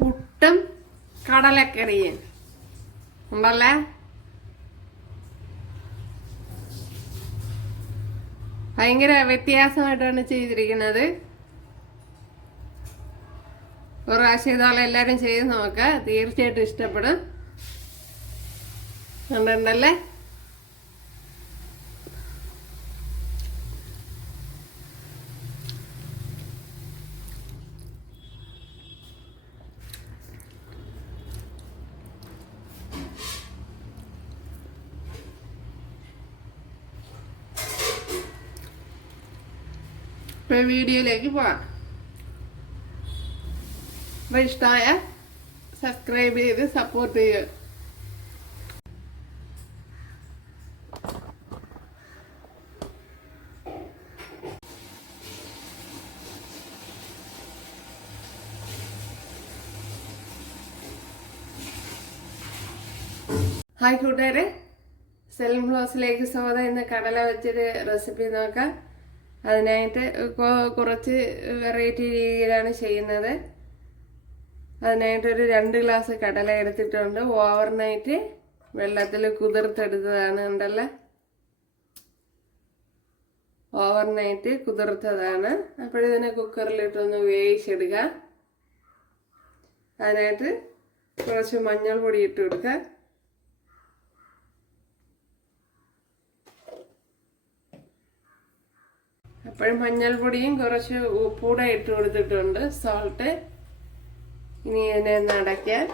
പുട്ടും കടലക്കറിയും ഉണ്ടല്ലേ. ഭയങ്കര വ്യത്യാസമായിട്ടാണ് ചെയ്തിരിക്കുന്നത്. ഒരു പ്രാവശ്യം ഇതോളം എല്ലാവരും ചെയ്ത് നോക്കുക, തീർച്ചയായിട്ടും ഇഷ്ടപ്പെടും. ഉണ്ടല്ലേ. ഇപ്പം വീഡിയോയിലേക്ക് പോവാം. അപ്പം ഇഷ്ടമായ സബ്സ്ക്രൈബ് ചെയ്ത് സപ്പോർട്ട് ചെയ്യുക. ഹായ് കൂട്ടുകാരെ, സെൽം ബ്ലോസിലേക്ക് സ്വാഗതം. ഇന്ന് കടല വെച്ചൊരു റെസിപ്പി നോക്കാം. അതിനായിട്ട് കുറച്ച് വെറൈറ്റി രീതിയിലാണ് ചെയ്യുന്നത്. അതിനായിട്ടൊരു 2 ഗ്ലാസ് കടല എടുത്തിട്ടുണ്ട്. ഓവർനൈറ്റ് വെള്ളത്തിൽ കുതിർത്തെടുത്തതാണ്. ഉണ്ടല്ലോ, ഓവർനൈറ്റ് കുതിർത്തതാണ്. അപ്പോഴിതിനെ കുക്കറിലിട്ടൊന്ന് വേവിച്ചെടുക്കുക. അതിനായിട്ട് കുറച്ച് മഞ്ഞൾപ്പൊടി ഇട്ട് കൊടുക്കുക. അപ്പോഴും മഞ്ഞൾപ്പൊടിയും കുറച്ച് ഉപ്പൂടെ ഇട്ട് കൊടുത്തിട്ടുണ്ട്, സോൾട്ട്. ഇനി ഇതിനെ ഒന്ന് അടയ്ക്കാൻ.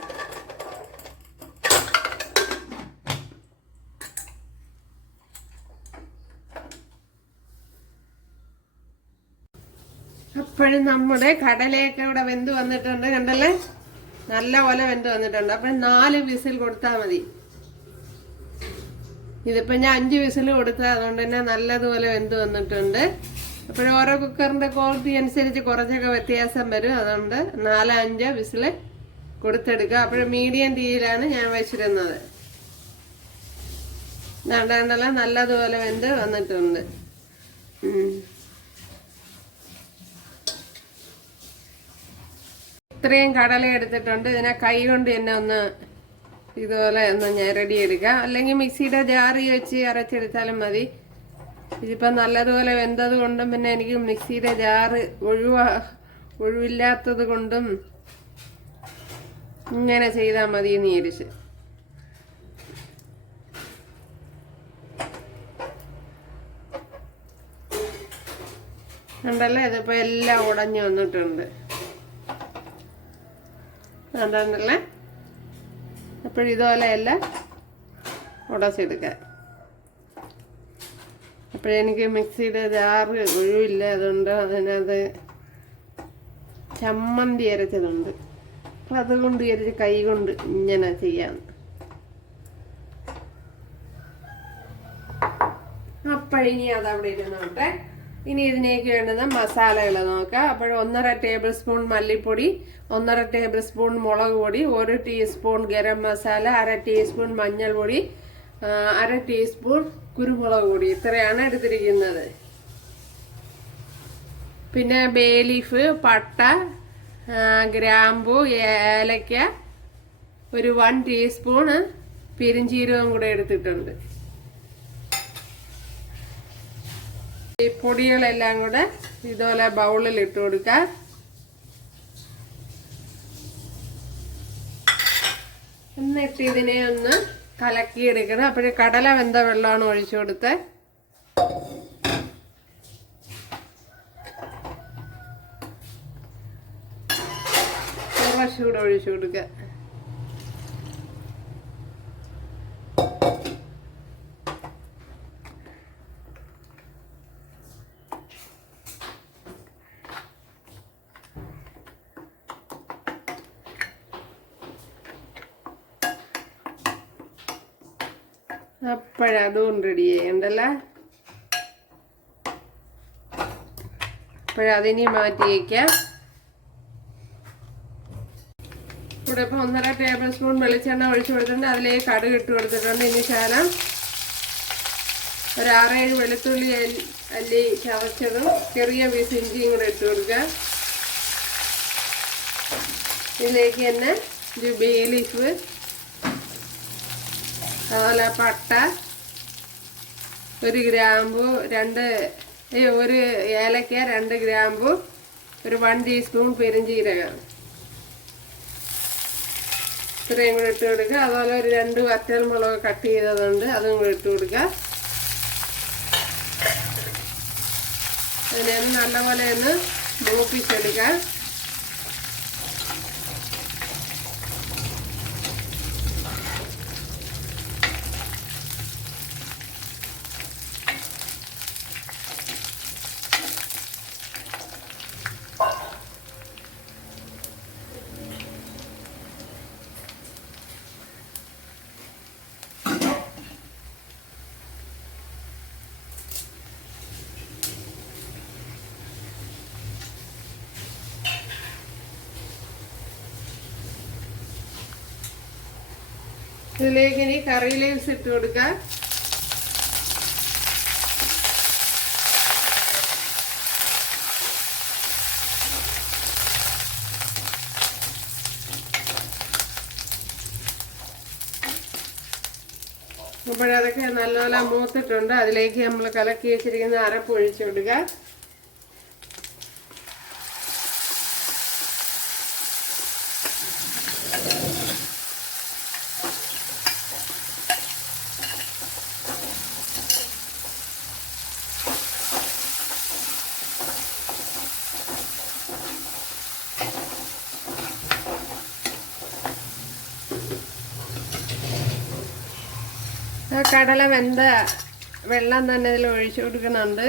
അപ്പോഴും നമ്മുടെ കടലയൊക്കെ ഇവിടെ വെന്ത് വന്നിട്ടുണ്ട്. കണ്ടല്ലേ, നല്ല പോലെ വെന്ത് വന്നിട്ടുണ്ട്. അപ്പോഴും 4 വിസിൽ കൊടുത്താൽ മതി. ഇതിപ്പോൾ ഞാൻ 5 വിസിൽ കൊടുത്തത്, അതുകൊണ്ട് തന്നെ നല്ലതുപോലെ വെന്ത് വന്നിട്ടുണ്ട്. അപ്പോഴും ഓരോ കുക്കറിൻ്റെ ക്വാളിറ്റി അനുസരിച്ച് കുറച്ചൊക്കെ വ്യത്യാസം വരും. അതുകൊണ്ട് 4-5 വിസിൽ കൊടുത്തെടുക്കുക. അപ്പോഴും മീഡിയം തീയിലാണ് ഞാൻ വെച്ചിരുന്നത്. കണ്ടല്ല, നല്ലതുപോലെ വെന്ത് വന്നിട്ടുണ്ട്. ഇത്രയും കടല എടുത്തിട്ടുണ്ട്. ഇതിനെ കൈ കൊണ്ട് തന്നെ ഒന്ന് ഇതുപോലെ ഒന്ന് ഞാൻ റെഡി എടുക്കുക. അല്ലെങ്കിൽ മിക്സിയുടെ ജാറി വെച്ച് അരച്ചെടുത്താലും മതി. ഇതിപ്പം നല്ലതുപോലെ വെന്തത് കൊണ്ടും പിന്നെ എനിക്ക് മിക്സിയുടെ ജാറ് ഒഴിവില്ലാത്തത് കൊണ്ടും ഇങ്ങനെ ചെയ്താൽ മതി എന്ന് വിചാരിച്ച്. ഉണ്ടല്ലേ, ഇതിപ്പോൾ എല്ലാം ഉടഞ്ഞു വന്നിട്ടുണ്ട്. അതുകൊണ്ടല്ലേ, അപ്പോഴിതുപോലെ എല്ലാം ഉടച്ചെടുക്കാം. അപ്പോഴെനിക്ക് മിക്സിയുടെ ജാറ് ഒഴിവില്ല, അതുകൊണ്ട് അതിനകത്ത് ചമ്മന്തി അരച്ചതുണ്ട്. അപ്പം അതുകൊണ്ട് അരച്ച് കൈ കൊണ്ട് ഇങ്ങനെ ചെയ്യാം. അപ്പോഴിനി അതവിടെ ഇരുന്നോട്ടെ. ഇനി ഇതിനേക്ക് വേണ്ടുന്ന മസാലകൾ നോക്കാം. അപ്പോൾ 1.5 ടേബിൾ സ്പൂൺ മല്ലിപ്പൊടി, 1.5 ടേബിൾ സ്പൂൺ മുളക് പൊടി, 1 ടീസ്പൂൺ ഗരം മസാല, 1/2 ടീസ്പൂൺ മഞ്ഞൾപ്പൊടി, 1/2 ടീസ്പൂൺ കുരുമുളക് പൊടി. ഇത്രയാണ് എടുത്തിരിക്കുന്നത്. പിന്നെ ബേ ലീഫ്, പട്ട, ഗ്രാമ്പു, ഏലക്ക, ഒരു 1 ടീസ്പൂൺ പെരിഞ്ചീരകം കൂടെ എടുത്തിട്ടുണ്ട്. ഈ പൊടികളെല്ലാം കൂടെ ഇതുപോലെ ബൗളിൽ ഇട്ട് കൊടുക്കാം. എന്നിട്ട് ഇതിനെ ഒന്ന് കലക്കിയെടുക്കണം. അപ്പോഴേ കടല വെന്ത വെള്ളമാണ് ഒഴിച്ചു കൊടുത്ത്. കുറച്ചുകൂടെ ഒഴിച്ചു കൊടുക്കുക. അപ്പോഴതും റെഡി ചെയ്യണ്ടല്ലേ. അപ്പോഴതിനി മാറ്റി വയ്ക്കാം. ഇവിടെ ഇപ്പോൾ 1.5 ടേബിൾ സ്പൂൺ വെളിച്ചെണ്ണ ഒഴിച്ചു കൊടുത്തിട്ടുണ്ട്. അതിലേക്ക് കടുക് ഇട്ട് കൊടുത്തിട്ടുണ്ട്. ഇനി ശകലം ഒരു 6-7 വെളുത്തുള്ളി അല്ലി ചതച്ചതും ചെറിയ പീസ് ഇഞ്ചിയും കൂടെ ഇട്ട് കൊടുക്കുക. ഇതിലേക്ക് തന്നെ ഒരു ബേ ലീഫ്, അതുപോലെ പട്ട, ഒരു ഗ്രാമ്പു, ഒരു ഏലക്ക, 2 ഗ്രാമ്പു, ഒരു 1 ടീസ്പൂൺ പെരുംജീരകം, ഇത്രയും കൂടെ ഇട്ട് കൊടുക്കുക. അതുപോലെ ഒരു 2 വറ്റൽമുളക് കട്ട് ചെയ്തതുണ്ട്, അതും കൂടെ ഇട്ട് കൊടുക്കുക. അതിനെ നല്ലപോലെ ഒന്ന് മൂപ്പിച്ചെടുക്കുക. ഇതിലേക്ക് ഇനി കറി ലീവ്സ് ഇട്ട് കൊടുക്കാം. അപ്പോഴതൊക്കെ നല്ലപോലെ മൂത്തിട്ടുണ്ട്. അതിലേക്ക് നമ്മൾ കലക്കി വെച്ചിരിക്കുന്ന അരപ്പ് ഒഴിച്ചു കൊടുക്കുക. കടല വെന്ത വെള്ളം തന്നെ ഇതിൽ ഒഴിച്ചു കൊടുക്കുന്നുണ്ട്.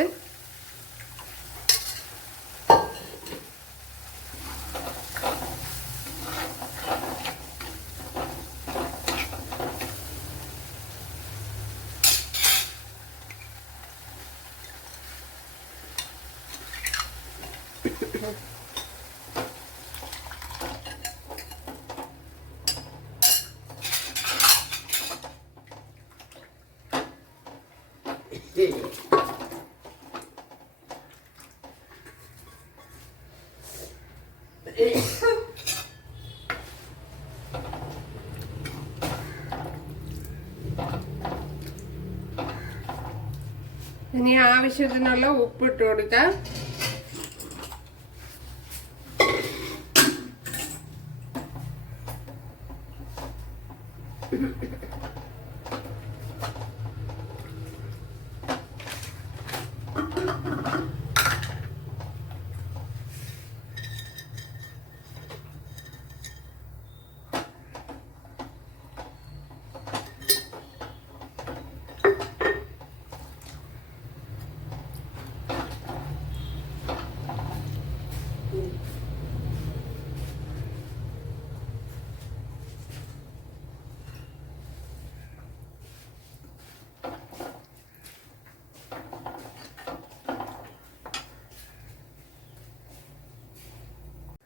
ഇനി ആവശ്യത്തിനുള്ള ഉപ്പിട്ട് കൊടുക്കാം.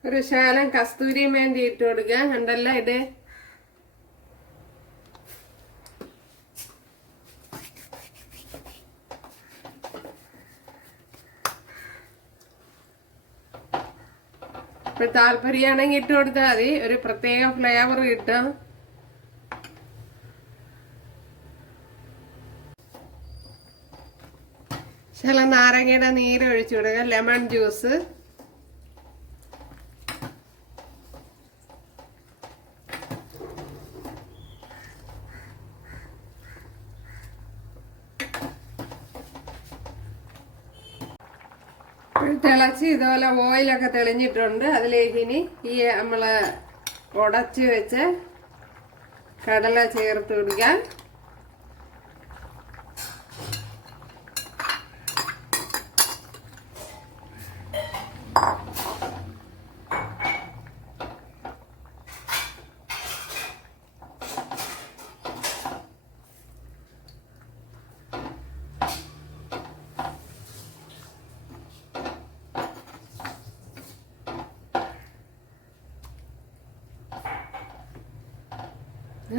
ഒരു ശകലം കസ്തൂരി മേന്തി ഇട്ട് കൊടുക്കുക. കണ്ടല്ലോ ഇത്. ഇപ്പൊ താല്പര്യമാണെങ്കിൽ ഇട്ട് കൊടുത്താൽ മതി, ഒരു പ്രത്യേക ഫ്ലേവർ കിട്ടും. ചില നാരങ്ങയുടെ നീര് ഒഴിച്ചു കൊടുക്കുക, ലെമൺ ജ്യൂസ്. തിളച്ച് ഇതുപോലെ ഓയിലൊക്കെ തെളിഞ്ഞിട്ടുണ്ട്. അതിലേക്ക് ഇനി ഈ നമ്മള് ഉടച്ച് വെച്ച് കടല ചേർത്ത് കൊടുക്കാം.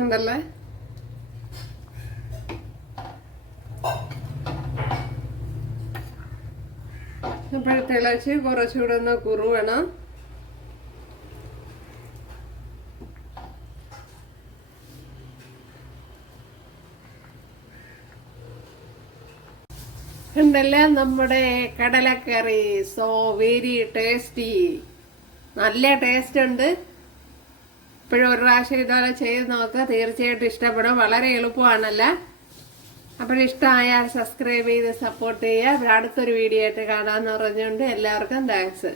ഉണ്ടല്ലേ. അപ്പോൾ തിളച്ച് കുറച്ചുകൂടെ ഒന്ന് കുറുവണം. ഉണ്ടല്ലേ നമ്മുടെ കടലക്കറി. സോ വെരി ടേസ്റ്റി, നല്ല ടേസ്റ്റ് ഉണ്ട്. ഇപ്പോഴും ഒരു പ്രാവശ്യം ഇതുപോലെ ചെയ്ത് നോക്കുക, തീർച്ചയായിട്ടും ഇഷ്ടപ്പെടും. വളരെ എളുപ്പമാണല്ല. അപ്പോഴിഷ്ടമായാൽ സബ്സ്ക്രൈബ് ചെയ്ത് സപ്പോർട്ട് ചെയ്യുക. അടുത്തൊരു വീഡിയോ ആയിട്ട് കാണാമെന്ന് പറഞ്ഞുകൊണ്ട് എല്ലാവർക്കും താങ്ക്സ്.